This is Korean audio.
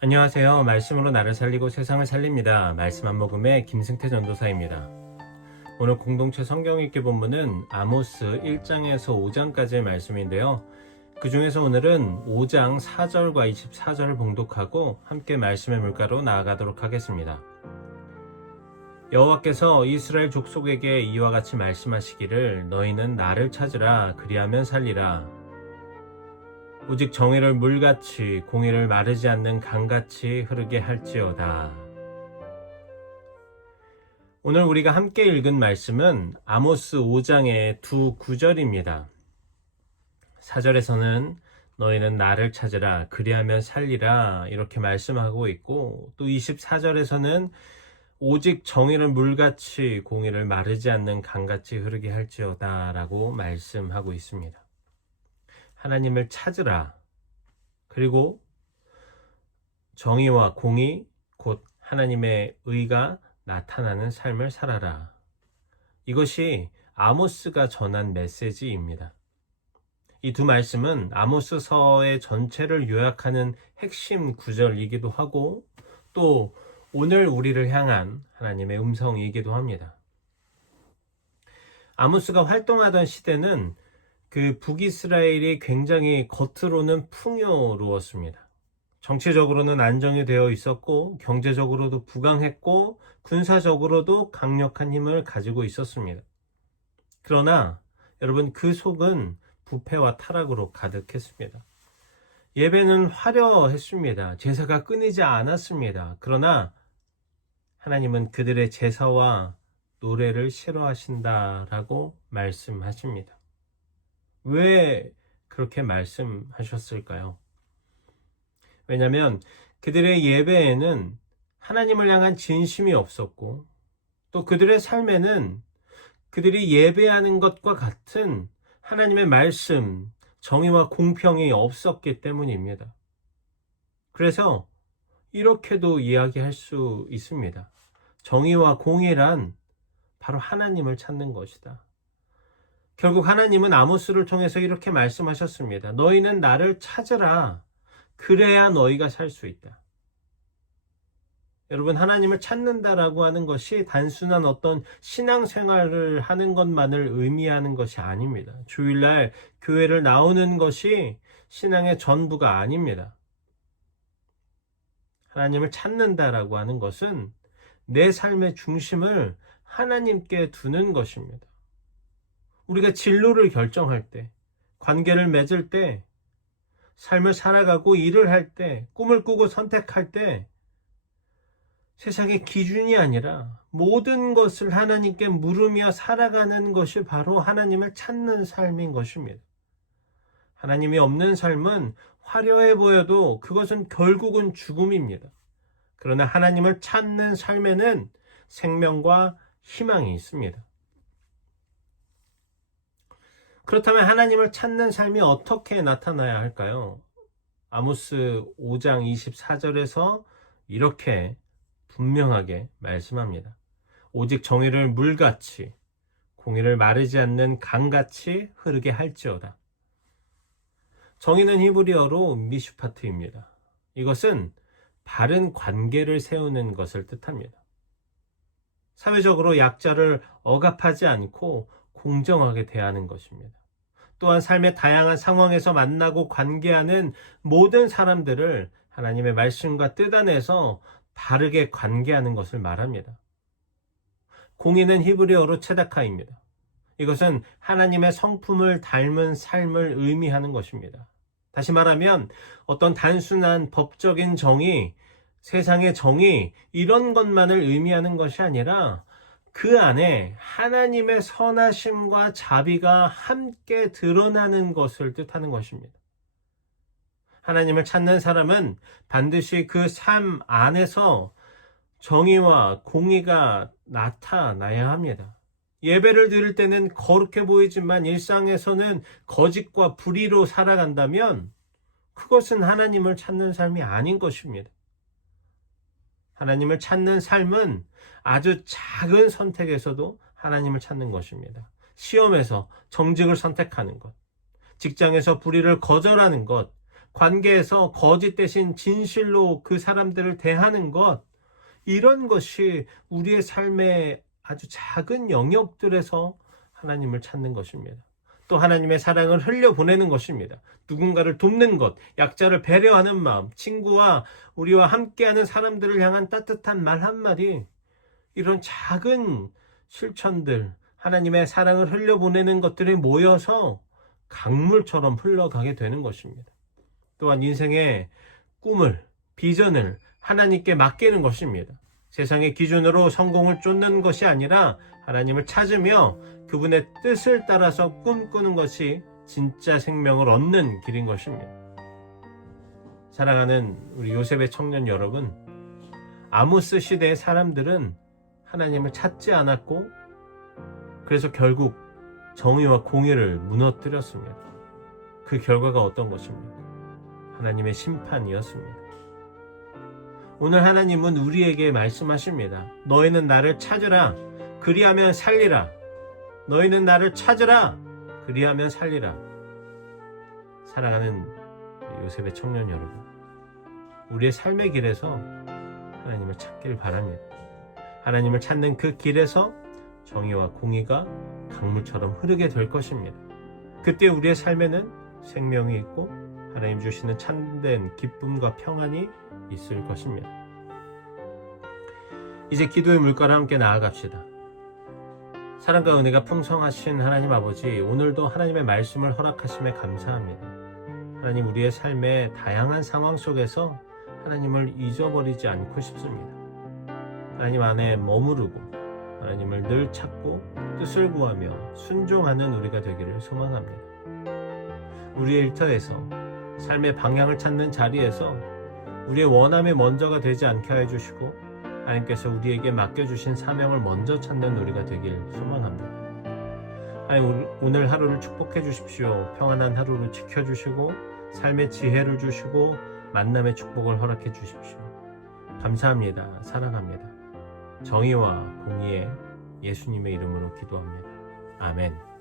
안녕하세요. 말씀으로 나를 살리고 세상을 살립니다. 말씀 한 모금의 김승태 전도사입니다. 오늘 공동체 성경 읽기 본문은 아모스 1장에서 5장까지의 말씀인데요. 그 중에서 오늘은 5장 4절과 24절을 봉독하고 함께 말씀의 물가로 나아가도록 하겠습니다. 여호와께서 이스라엘 족속에게 이와 같이 말씀하시기를 너희는 나를 찾으라 그리하면 살리라 오직 정의를 물같이 공의를 마르지 않는 강같이 흐르게 할지어다. 오늘 우리가 함께 읽은 말씀은 아모스 5장의 두 구절입니다. 4절에서는 너희는 나를 찾으라 그리하면 살리라 이렇게 말씀하고 있고 또 24절에서는 오직 정의를 물같이 공의를 마르지 않는 강같이 흐르게 할지어다라고 말씀하고 있습니다. 하나님을 찾으라. 그리고 정의와 공의, 곧 하나님의 의가 나타나는 삶을 살아라. 이것이 아모스가 전한 메시지입니다. 이 두 말씀은 아모스서의 전체를 요약하는 핵심 구절이기도 하고 또 오늘 우리를 향한 하나님의 음성이기도 합니다. 아모스가 활동하던 시대는 그 북이스라엘이 굉장히 겉으로는 풍요로웠습니다. 정치적으로는 안정이 되어 있었고 경제적으로도 부강했고 군사적으로도 강력한 힘을 가지고 있었습니다. 그러나 여러분 그 속은 부패와 타락으로 가득했습니다. 예배는 화려했습니다. 제사가 끊이지 않았습니다. 그러나 하나님은 그들의 제사와 노래를 싫어하신다라고 말씀하십니다. 왜 그렇게 말씀하셨을까요? 왜냐하면 그들의 예배에는 하나님을 향한 진심이 없었고 또 그들의 삶에는 그들이 예배하는 것과 같은 하나님의 말씀, 정의와 공평이 없었기 때문입니다. 그래서 이렇게도 이야기할 수 있습니다. 정의와 공의란 바로 하나님을 찾는 것이다. 결국 하나님은 아모스를 통해서 이렇게 말씀하셨습니다. 너희는 나를 찾으라. 그래야 너희가 살 수 있다. 여러분, 하나님을 찾는다라고 하는 것이 단순한 어떤 신앙생활을 하는 것만을 의미하는 것이 아닙니다. 주일날 교회를 나오는 것이 신앙의 전부가 아닙니다. 하나님을 찾는다라고 하는 것은 내 삶의 중심을 하나님께 두는 것입니다. 우리가 진로를 결정할 때, 관계를 맺을 때, 삶을 살아가고 일을 할 때, 꿈을 꾸고 선택할 때, 세상의 기준이 아니라 모든 것을 하나님께 물으며 살아가는 것이 바로 하나님을 찾는 삶인 것입니다. 하나님이 없는 삶은 화려해 보여도 그것은 결국은 죽음입니다. 그러나 하나님을 찾는 삶에는 생명과 희망이 있습니다. 그렇다면 하나님을 찾는 삶이 어떻게 나타나야 할까요? 아모스 5장 24절에서 이렇게 분명하게 말씀합니다. 오직 정의를 물같이 공의를 마르지 않는 강같이 흐르게 할지어다. 정의는 히브리어로 미슈파트입니다. 이것은 바른 관계를 세우는 것을 뜻합니다. 사회적으로 약자를 억압하지 않고 공정하게 대하는 것입니다. 또한 삶의 다양한 상황에서 만나고 관계하는 모든 사람들을 하나님의 말씀과 뜻 안에서 바르게 관계하는 것을 말합니다. 공의는 히브리어로 체다카입니다. 이것은 하나님의 성품을 닮은 삶을 의미하는 것입니다. 다시 말하면 어떤 단순한 법적인 정의, 세상의 정의, 이런 것만을 의미하는 것이 아니라 그 안에 하나님의 선하심과 자비가 함께 드러나는 것을 뜻하는 것입니다. 하나님을 찾는 사람은 반드시 그 삶 안에서 정의와 공의가 나타나야 합니다. 예배를 드릴 때는 거룩해 보이지만 일상에서는 거짓과 불의로 살아간다면 그것은 하나님을 찾는 삶이 아닌 것입니다. 하나님을 찾는 삶은 아주 작은 선택에서도 하나님을 찾는 것입니다. 시험에서 정직을 선택하는 것, 직장에서 불의를 거절하는 것, 관계에서 거짓 대신 진실로 그 사람들을 대하는 것, 이런 것이 우리의 삶의 아주 작은 영역들에서 하나님을 찾는 것입니다. 또 하나님의 사랑을 흘려보내는 것입니다. 누군가를 돕는 것, 약자를 배려하는 마음, 친구와 우리와 함께하는 사람들을 향한 따뜻한 말 한마디, 이런 작은 실천들, 하나님의 사랑을 흘려보내는 것들이 모여서 강물처럼 흘러가게 되는 것입니다. 또한 인생의 꿈을, 비전을 하나님께 맡기는 것입니다. 세상의 기준으로 성공을 쫓는 것이 아니라 하나님을 찾으며 그분의 뜻을 따라서 꿈꾸는 것이 진짜 생명을 얻는 길인 것입니다. 사랑하는 우리 요셉의 청년 여러분, 아모스 시대의 사람들은 하나님을 찾지 않았고, 그래서 결국 정의와 공의를 무너뜨렸습니다. 그 결과가 어떤 것입니까? 하나님의 심판이었습니다. 오늘 하나님은 우리에게 말씀하십니다. 너희는 나를 찾으라. 그리하면 살리라. 너희는 나를 찾으라. 그리하면 살리라. 사랑하는 요셉의 청년 여러분. 우리의 삶의 길에서 하나님을 찾길 바랍니다. 하나님을 찾는 그 길에서 정의와 공의가 강물처럼 흐르게 될 것입니다. 그때 우리의 삶에는 생명이 있고 하나님 주시는 참된 기쁨과 평안이 있을 것입니다. 이제 기도의 물가로 함께 나아갑시다. 사랑과 은혜가 풍성하신 하나님 아버지, 오늘도 하나님의 말씀을 허락하심에 감사합니다. 하나님 우리의 삶의 다양한 상황 속에서 하나님을 잊어버리지 않고 싶습니다. 하나님 안에 머무르고 하나님을 늘 찾고 뜻을 구하며 순종하는 우리가 되기를 소망합니다. 우리의 일터에서 삶의 방향을 찾는 자리에서 우리의 원함이 먼저가 되지 않게 하여 주시고 하나님께서 우리에게 맡겨주신 사명을 먼저 찾는 우리가 되길 소망합니다. 하나님 오늘 하루를 축복해 주십시오. 평안한 하루를 지켜주시고 삶의 지혜를 주시고 만남의 축복을 허락해 주십시오. 감사합니다. 사랑합니다. 정의와 공의의 예수님의 이름으로 기도합니다. 아멘.